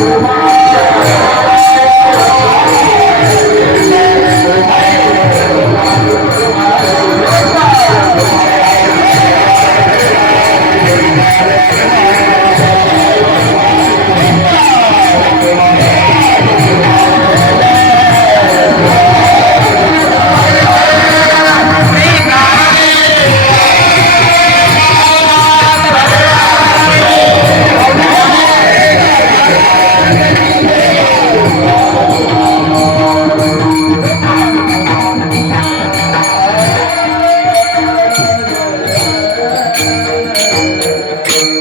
Música